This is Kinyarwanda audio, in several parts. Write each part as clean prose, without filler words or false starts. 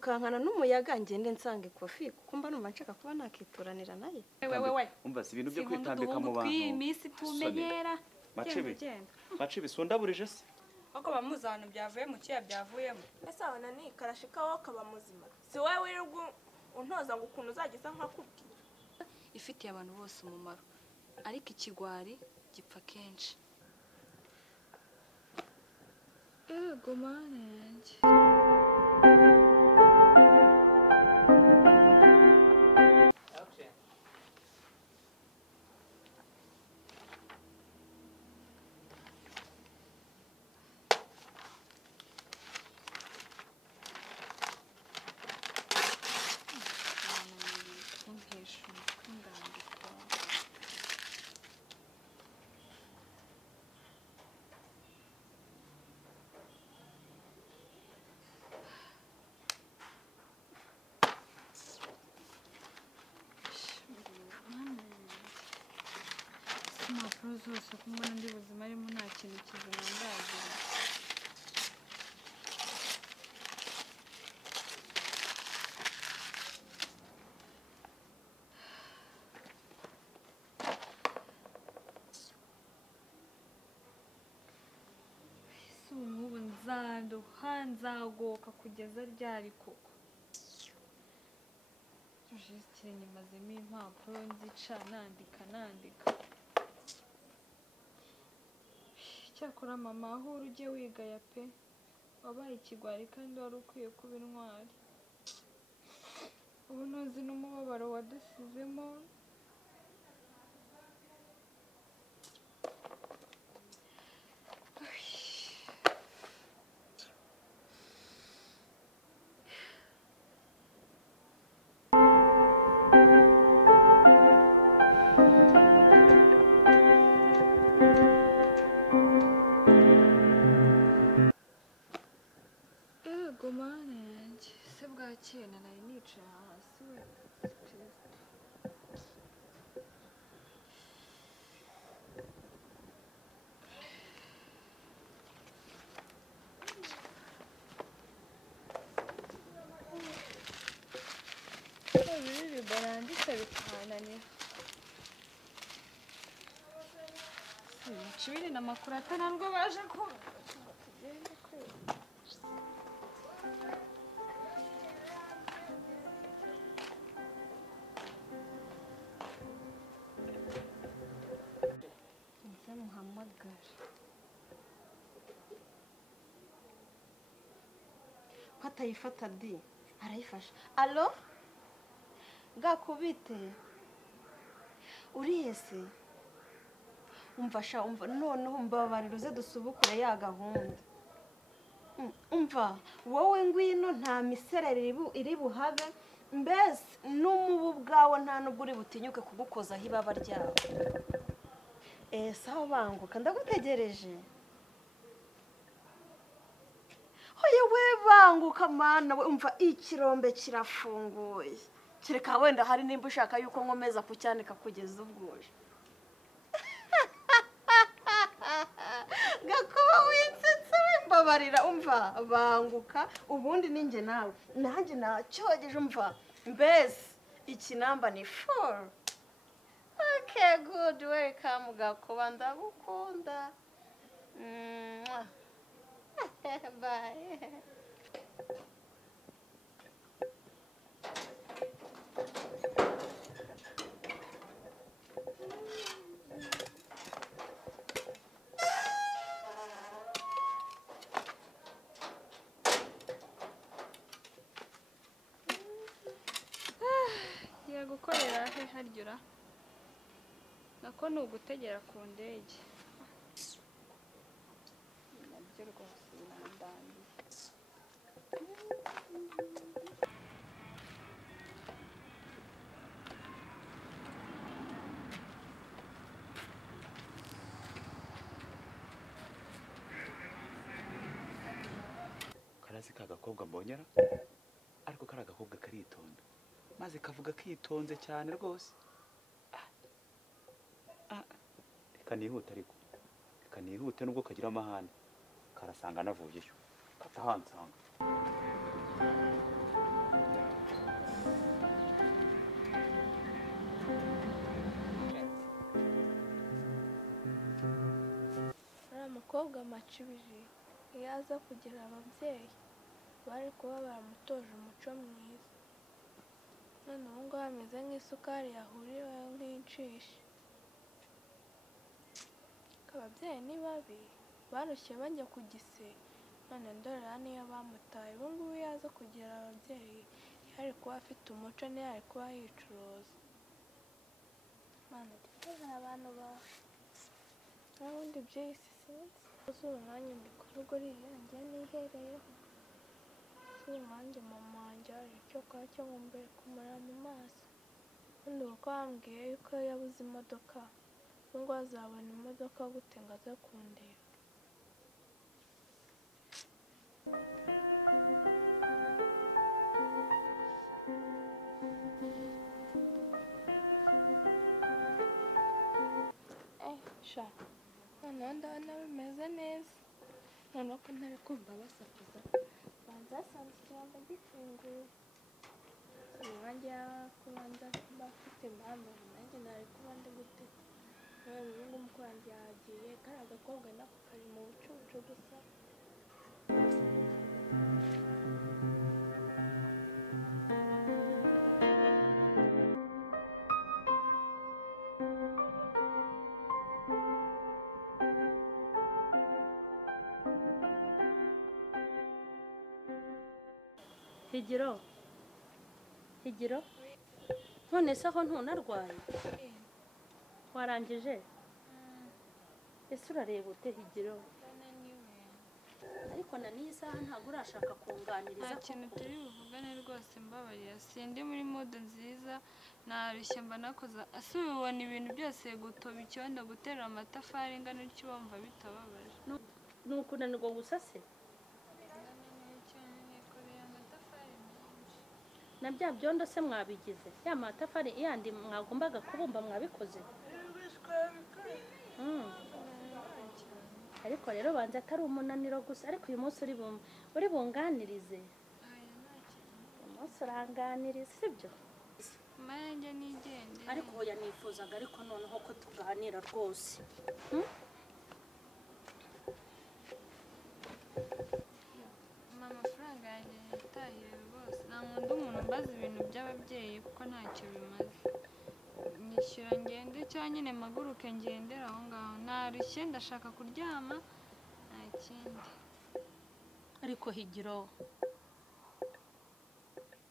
kwirukankana n'umuyaga ngende nsanga ikofi kuko mba numva nshaka kuba nakituranira naye. Wewe umva si ibintu byo kwitambika mu bantu twimisi tumenyera macibi sondaburije se Oko bamuzana byavuye mu kiya byavuyemo. Ese abana ni karashika wo kaba muzima. Si wowe wirirwa untoza ngo ukuntu uzagisa nkakubwira. ifitiye abantu bose umumaro ariko ikigwari gipfa kenshi. Ego mana yanjye. Impapuro zose ko mbona ndi buzima arimo nta kintu kizima ndagira. Si ubu nzanduha nzagoka kugeza ryari koko. Registire nyimazemo impapuro nzica nandika. Cyakora mama aho urujye wigaya pe wabaye ikigwari kandi wari ukwiye kuba intwari. Ubu ntuzi n'umubabaro wadusizemo. Cyena nari nicaye hasi we. Ibi barandika bikananira. Chibiri na makurata ntabwo baje ko. Atayifata di arayifasha. Allo gakubite uriyese umfasha umva noneho mbabarira uze dusubukure ya gahunda. Umva wowe ngwino nta miserere iri buhabe mbese n'umubu bwawe nta nubwo uri butinyuke kugukoza aho ibaba ryawe. Sawa banguka ndagutegereje. Oye we banguka mana we umva ikirombe kirafunguye. Kireka wenda hari nimba ushaka yuko nkomeza kucyanika kugeza ubwuje. Gakuba winsetse mbabarira umva banguka ubundi ninjye nawe. Nanjye nacyogeje umva. Mbese ikinamba ni 4. Okay, good. Welcome Gakuba ndagukunda. Bye. Gukorera he harjura nako nugutegera ku ndege nabyo rwose nandandi karazi kagakobwa mbonyera ariko karagakobwa karitonda maze kavuga kitonze cyane rwose. Reka nihute nubwo kagira amahane karasanga navuyeyo katahansanga. agakobwa macibiji iyo aza kugira ababyeyi bari kuba baramutoje umuco mwiza, none ubu ngubu ameze nk'isukari yahuriweho nk'inshishi. Ababyeyi ni babi barushye bajya ku gise, none ndorera niyo bamutaye. Ubu ngubu iyo aza kugira ababyeyi yari kuba afite umuco, ntiyari kuba yicuruza. Mana dukorere abantu bawe n'ubundi by'isi sinzi uzi umwanya mbikora uriyange nihereyeho uzi umwanya mama wanjye hari icyo kwa cyo nkumbuye kumureba mu maso. Ubundi kuko wambwiye yuko yabuze imodoka, ubu ngubu azabona imodoka gute ngo aze kundeba? Sha noneho ndabona bimeze neza, noneho ko ntari kumva basakuza banza hasanze ikibanza gifunguye. Umwanjye yakubanza kuba afite impamvu nanjye ntari kuba ndi gute. Nawe ubu ngubu umukuru wanjye yagiye, kariya agakobwa nako kari mu bucucu gusa. Higiro none se aho ntunarwaye warangije? Ese urareba ute Higiro? Ariko na n'iyi saha ntabwo urashaka kunganiriza? Nta kintu turi buvugane rwose, mbabarira, sindi muri mode nziza, narushye mba nakoza. Ese ubibona ibintu byose gutoba icyondo, guterura amatafari ingana icyo wumva bitababaje? Ni ukunanirwa gusa se? Na bya byondo se mwabigize? Ya matafari yandi mwagombaga kubumba mwabikoze? Ariko rero banza atari umunaniro gusa, ariko uyu munsi uri bunganirize. Uyu munsi uranganiriza sibyo? Manjye nigende. Ariko hoya nifuzaga ariko noneho ko tuganira rwose. Amafaranga yanjye yatahiriwe rwose, nta nkunda umuntu mbaza ibintu by'ababyeyi kuko ntacyo bimaze. Nyishyura ngende cyangwa nyine mpaguruke ngendera aho ngaho, narushye ndashaka kuryama nta kindi. Ariko Higiro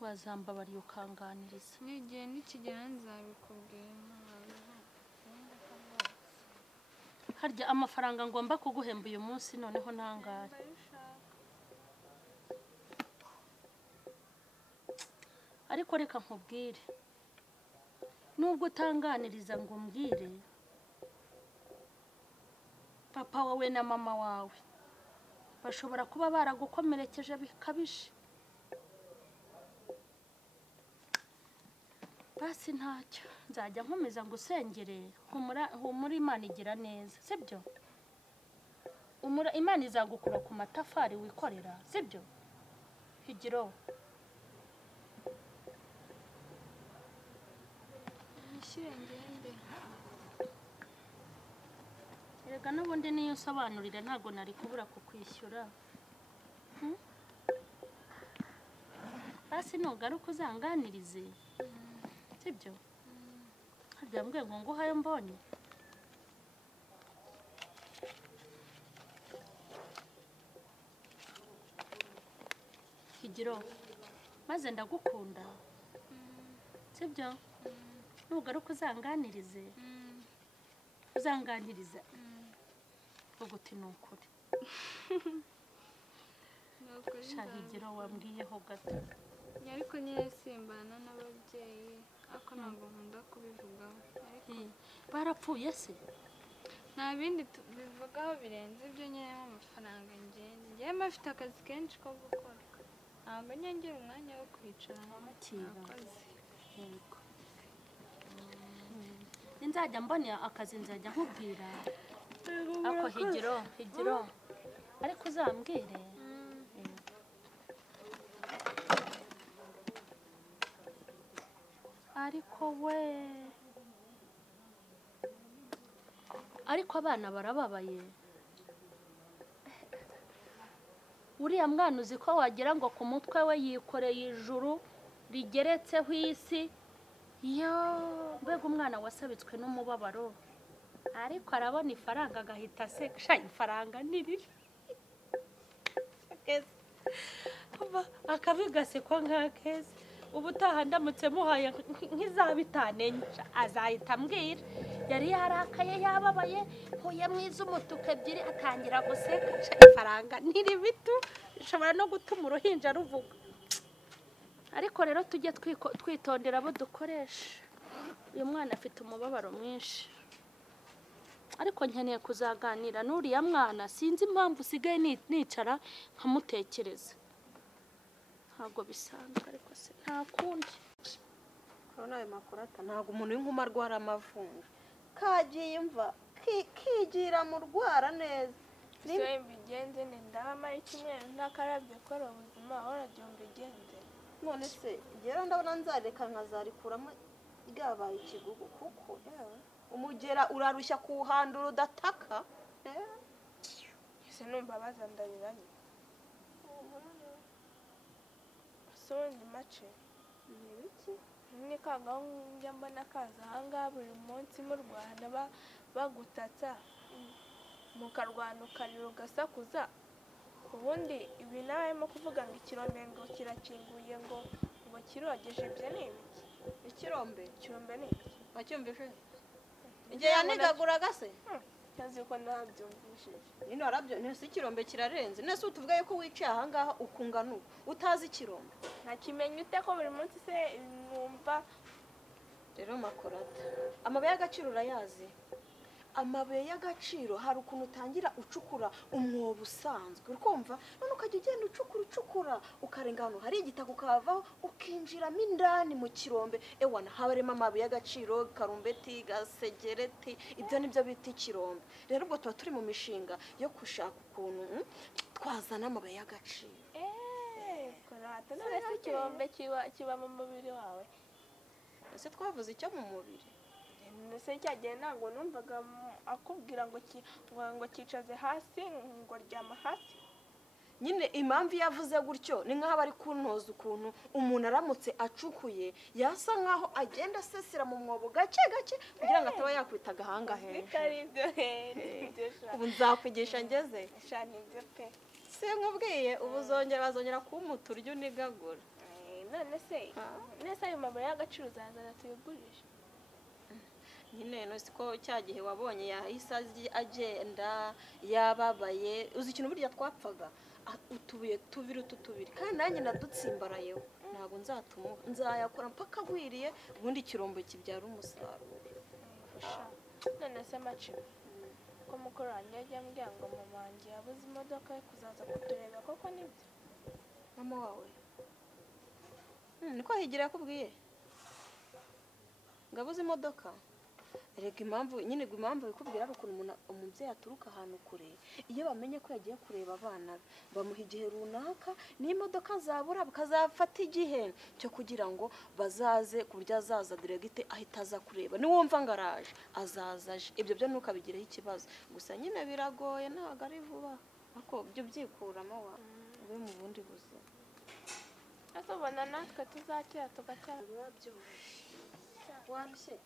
wazambabariye ukanganiriza. N'igihe nikigera nzabikubwira. Harya amafaranga ngomba kuguhemba uyu munsi noneho ntangare. Ariko reka nkubwire, nubwo utanganiriza ngo umbwire, papa wawe na mama wawe bashobora kuba baragukomerekeje bikabije. Basi ntacyo, nzajya nkomeza ngo usengere, humura Imana igira neza, sibyo? Imana izagukura ku matafari wikorera, sibyo? Higiro erega n'ubundi niyo usobanurira ntabwo nari kubura kukwishyura. Basi nugaruka uzanganirize, sibyo? Harya mbwiye ngo nguhayo mbonye. Higiro maze ndagukunda, sibyo? Nugaruka uzanganirize, uzanganiriza uvuga uti ni ukuri. Sha Higiro wambwiyeho gato. Ariko nyine simbana n'ababyeyi, ariko ntabwo nkunda kubivugaho. Barapfuye se? Nta bindi bivugaho birenze ibyo nyine amafaranga njyewe mfite akazi kenshi ko gukora, ntabwo nyongera umwanya wo kwicara nk'abakozi. Yego. Nzajya mbona akazi nzajya nkubwira. Ako Higiro ariko uzambwire. Ariko abana barababaye. uriya mwana uzi ko wagira ngo ku mutwe we yikoreye ijuru rigeretseho isi yo mbega umwana wasabitswe n'umubabaro ariko arabona ifaranga agahita aseka sha ifaranga ni ribi akabigasekwa nk'akeza ubutaha ndamutse muhaye nk'izabitane azahita ambwira yari yarakaye yababaye huye mwiza umutuku ebyiri atangira guseka ifaranga ntiribitu bishobora no gutuma uruhinja ruvuga ariko rero tujye twitondera abo dukoresha uyu mwana afite umubabaro mwinshi ariko nkeneye kuzaganira n'uriya mwana sinzi impamvu usigaye nicara nkamutekereza ntabwo bisanzwe ariko se nta kundi urabona ayo makuru ntabwo umuntu w'inkumi arwara amavunja kagiye imva kigira mu rwara neza siyo mbigenze ni ndabamara icyumweru ntakarabye kora ubuzima ahora byo mbigenze none se igera ndabona nzareka nkazarikuramo ryabaye ikigugu kuko umugera urarushya kuwuhandura udataka ese numva bazandariranye ubundi mace ni ibiki ni kagaho njya mbona kaza ahangaha buri munsi murwana bagutatsa mukarwana ukarira ugasakuza ubundi ibi nawe arimo kuvuga ngo ikirombe ngo kirakinguye ngo kirogeje ibyo ni ibiki ikirombe ni iki wacyumvise igihe yanigaguraga se cyazi ko ntabyumvishije nino arabyo ntese ikirombe kirarenze nese utuvuga yuko wicaye ahangaha ukungana utazi ikirombe ntakimenya ute ko buri munsi se numva rero makorata amabuye y'agaciro urayazi amabuye y'agaciro hari ukuntu utangira ucukura umwobo usanzwe ukumva none ukajya ugenda ucukura ukarenga hano hari igitaka ukavaho ukinjiramo indani mu kirombe ewana habarimo amabuye y'agaciro karumbeti gasegereti ibyo nibyo bita ikirombe rero ubwo tuba turi mu mishinga yo gushaka ukuntu twazana amabuye y'agaciro korata none se ikirombe kiba mu mubiri wawe ese twavuze icyo mu mubiri ese cyagiye ntabwo numvaga akubwira ngo cyicaze hasi ngo ryama hasi nyine impamvu yavuze gutyo ni nk'aho bari kuntoza ukuntu umuntu aramutse acukuye yasa nk'aho agenda asesera mu mwobo gake gake kugira ngo ataba yakwita agahanga hejuru ubu nzakwigisha ngeze nibyo pe si nkubwiye ubu bazongera kumuta urya unigagura none se ayo mabuye y'agaciro uzazana tuyigurisha nyine no siko cya gihe wabonye yahise agenda yababaye uzi ikintu burya twapfaga utubuye tubiri kandi nanjye nadutsimbarayeho ntabwo nzayakora mpaka agwiriye ubundi ikirombo kibyara umusaruro none se maci ko mukuru wanjye yajya ambwira ngo mama wanjye yabuze imodoka yo kuzaza kutureba koko nibyo mama wawe niko higira yakubwiye ngo abuze imodoka rega impamvu bikubwira ari ukuntu umubyeyi aturuka ahantu kure iyo bamenye ko yagiye kureba abana bamuha igihe runaka n'imodoka zabura bakazafata igihe cyo kugira ngo bazaze ku buryo azaza diregite ahita aza kureba niwumva ngo araje azaza aje ibyo byo ntukabigireho ikibazo gusa nyine biragoye ntabwo ari vuba ariko byo byikuramo ube mu bundi buzima tubona natwe tuzakira tugacyara warushye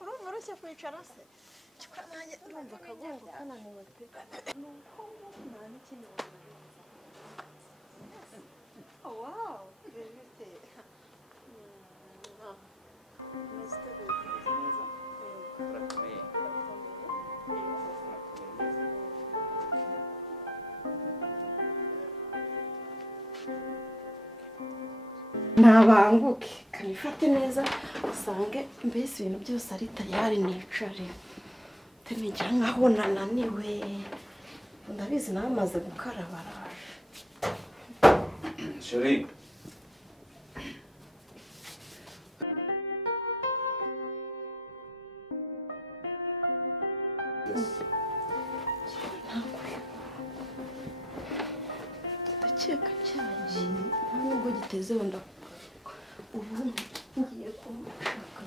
urumva urushye kwicara se nanjye urumva akagongo kananiwe pe nuko nta n'ikindi wawu bite nabanguke kanifate neza usange mbese ibintu byose ari tayari nicare tenigira nkaho nananiwe ndabizi nawe amaze gukaraba araje Sheri ndakeka cyagiye nta nubwo giteze wenda ubu ngiye kumushaka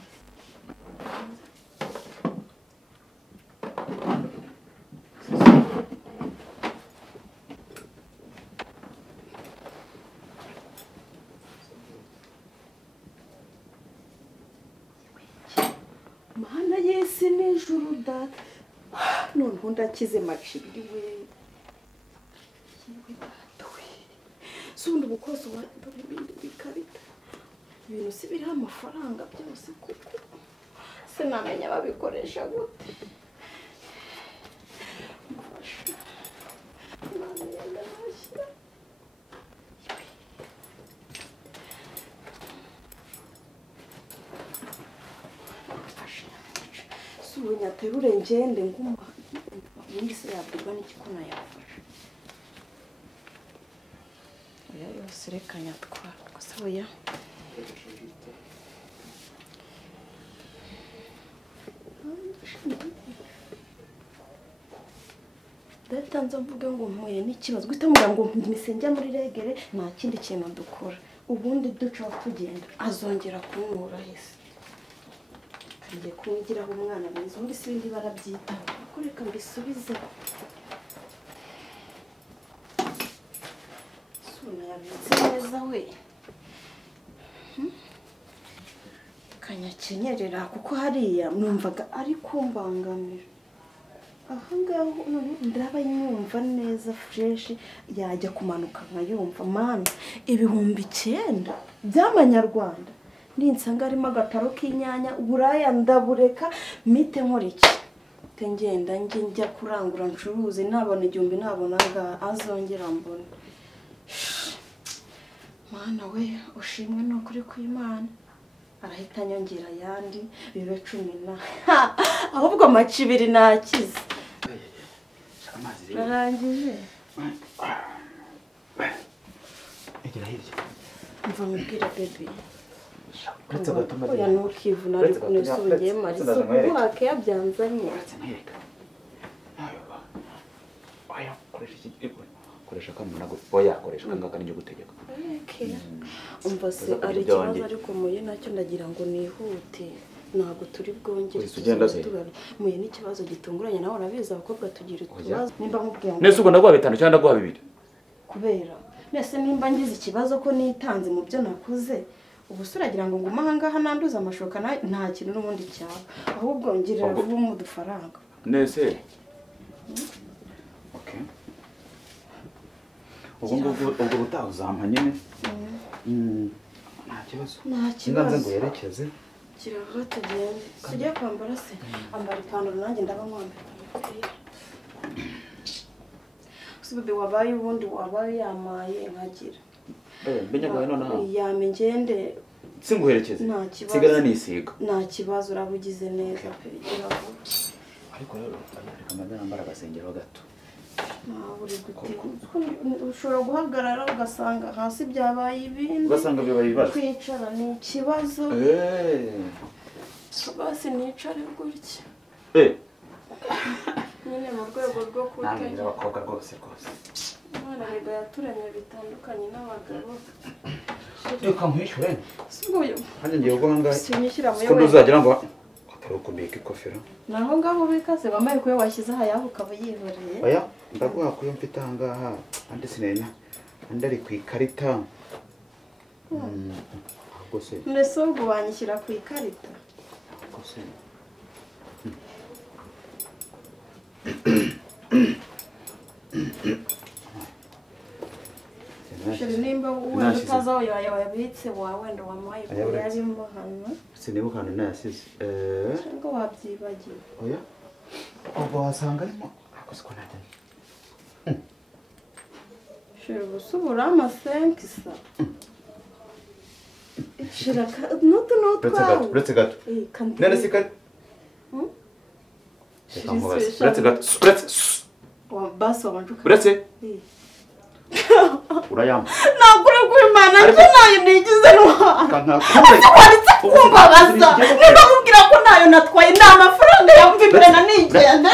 mana y'isi n'ijuru data noneho ndakize macibiri we yewe data we sundi ubukozi dore ibindi bikarita ibintu si biriho amafaranga byose kuko sinamenya babikoresha gute Nyaterure ngende nguma ubundi se yabwirwa n'iki ko nayafashe oya yose reka nyatwara gusa oya data nza mvuge ngo mpuye n'ikibazo guhita mubwira ngo misenge muri regere nta kindi kintu dukora ubundi ducaho tugenda azongera kunkura hese ngiye kumwigiraho umwana mwiza ubundi si ibindi barabyita ariko reka mbisubize suna yabitse neza we kanyakenyerera kuko hariya numvaga ari kumbangamira aha ngaho ndaba yumva neza fureshi yajya kumanuka nkayumva mana 9,000 by'amanyarwanda ninsanga arimo agataro k'inyanya uburaya ndabureka mite nkoriki ngenda njya kurangura ncuruze nabona 1,000 nabonaga azongera mbona mana we ushimwe no kuri kw'Imana arahita nyongera yandi bibe 10 ahubwo macibiri nakize narangije egera hirya mva mubwira baby uretse gatuma oya ntukivuna ariko nisongeye marisa guhake yabyanzanye oya koresha kamuna oya koresha kangaka n'icyo gutegeka umva se ari ikibazo ariko muye nacyo ndagira ngo nihute ntabwo turi bwongere muye n'ikibazo gitunguranye nawe urabizi abakobwa tugira utubazo nimba nkubwiye ngo nese ubwo ndaguha 5 cyangwa ndaguha 2 kubera nese nimba ngize ikibazo ko nitanze mu byo nakoze ubu suragira ngo nguma hangaha nanduza amashoka nta kintu n'ubundi cyaba ahubwo ngirira vuba mu dufaranga nese okay ubwo butaha uzampa nyine nta kibazo nganze ngo yerekeze kiravuga tugende tujye kwambara se ambara ipantaro nanjye ndaba nkwambara usubebe wabaye ubundi wabaye yamaye nkagira mbenya ngo none aha yame ngende singuherekeze nta kibazo sigana nisiga nta kibazo urabugize neza pe iravuga ariko rero reka mbana mbara gasengero gato ushobora guhagarara ugasanga hasi byabaye ibindi ugasanga bibaye ibibazo kwicara ni ikibazo basi nicare gutya nyine mu rwego rwo kutegera abakobwa rwose none rega yaturanye bitandukanye n'abagabo reka nkwishyure sibuye hanje ngiye guhanga sinyishyira mu yewe uzagira ngo ukumeka ikofero naho ngaho bikaze bamaye kuyo washyize aha yaho ukaba yiboreye oya ndaguha kuyo mfite ahangaha andi sinenya andi ari ku ikarita gose ndetse ubwo wanyishyira ku ikarita gose sheri nimba wenda utazi aho yabitse wawe ndo wamuhaye ko yarimo hano sinibuka hano nasize cyangwa wabyibagiwe oya ubwo wasanga arimo akoze ko najya sheri busubura amasenkisa sheri nutu uretse gato nene sika uretse gato basi wabanjuka uretse urayamba ntabwo uri kwimana cyo nayo nigize waretse kumbabaza niba mubwira ko nayo natwaye nta mafaranga yamva imbere na nigende